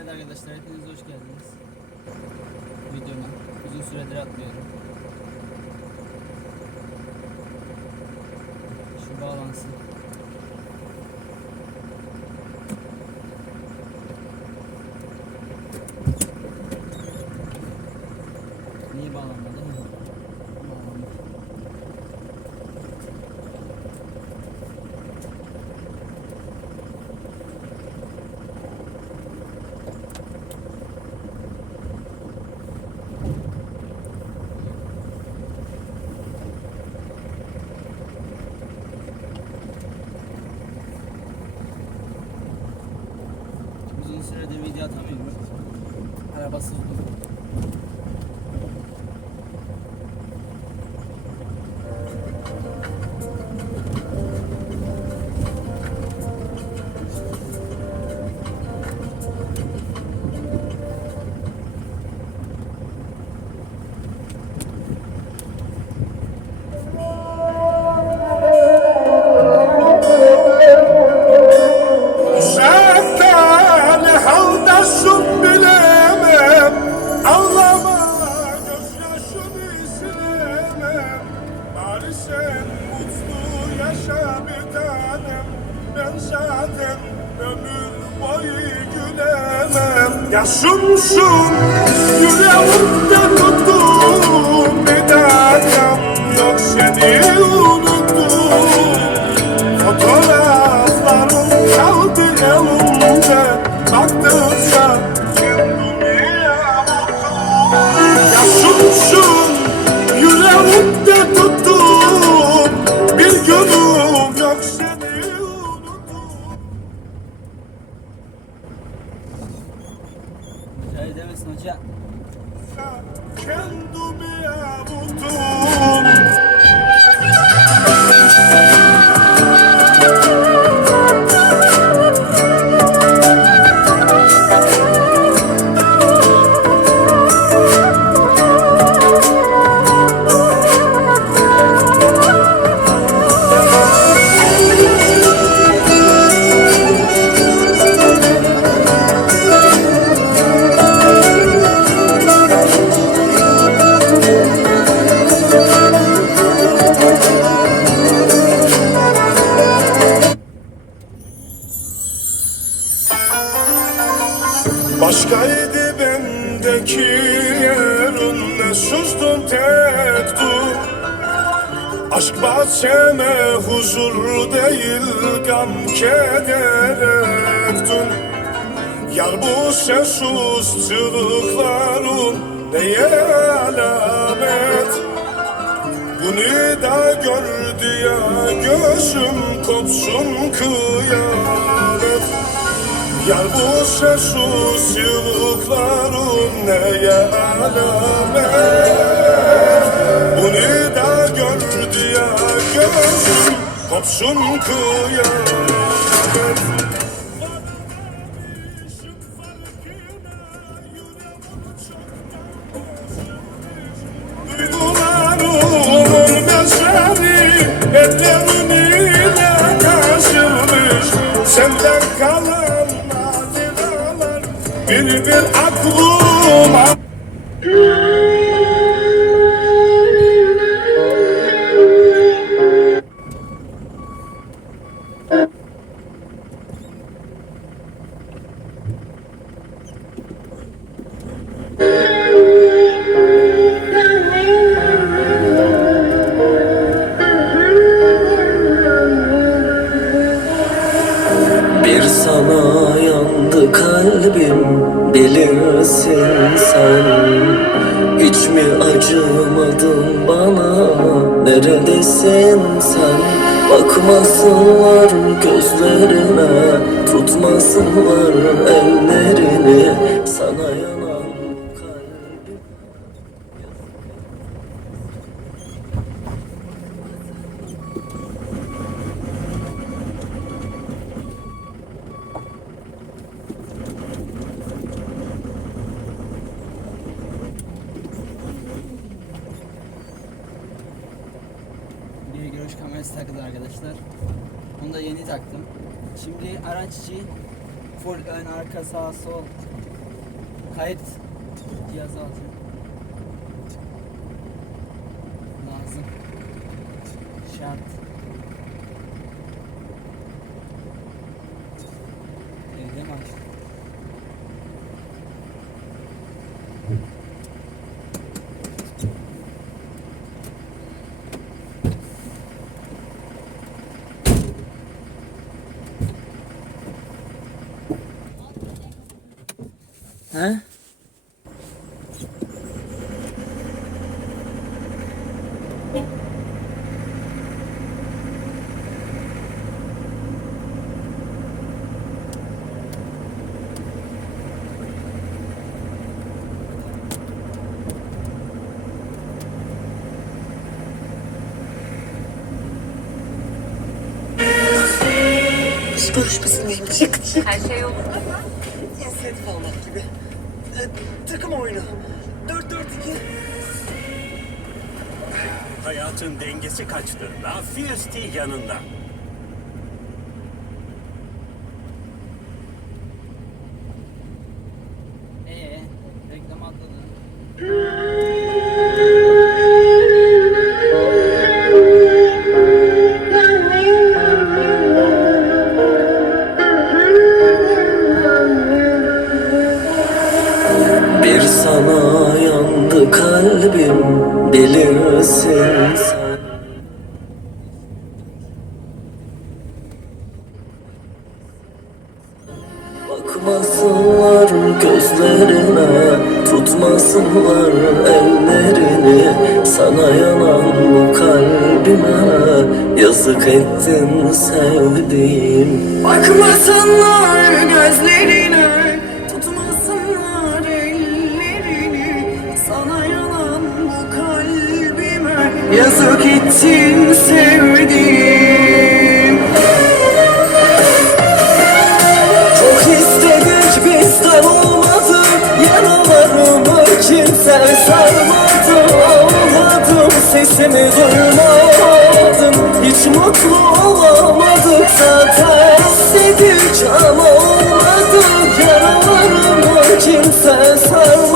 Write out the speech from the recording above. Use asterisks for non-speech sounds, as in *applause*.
Evet arkadaşlar hepiniz hoş geldiniz. Videoma uzun süredir atmıyorum. Şu bağlansın. arabası soon. You know. Aşk bahçeme huzur değil gam keder ektun Yar bu sessiz çığlıkların neye alamet? Bunu da gördü ya gözüm kopsun kıyamet. Yar bu sessiz yıllıkların neye alamet? Bunu gördü ya gözüm kopsun kıyamet Senden kalan hatıralar Bir bir aklıma Bir sana yandı kalbim bilirsin sen. Hiç mi acımadın bana? Neredesin sen? Bakmasınlar gözlerine tutmasınlar ellerini. Sana yanan kalbim Bir kamerası takıldı arkadaşlar. Onu da yeni taktım. Şimdi araç içi full ön arka sağ sol Kayıt cihazı alacağım. Lazım. Şart. Evde mi açtın? *laughs* He? İş görüşmesindeyim. Çık çık. Her şey yolunda mı? Inisiyatif almak gibi. Ee, takım oyunu. 4-4-2. Hayatın dengesi kaçtığında Fierce yanında. Kalbim bilirsin sen Bakmasınlar gözlerine Tutmasınlar ellerini. Sana yanan bu kalbime Yazık ettin sevdiğim. Bakmasınlar gözlerine, Yazık ettin sevdiğim. Çok istedik bizden olmadı. Yanalarımı kimse sarmadı. Ağladım sesimi duymadım. Hiç mutlu olamadık zaten. İstedik ama olmadı Yaralarımı kimse sarmadı.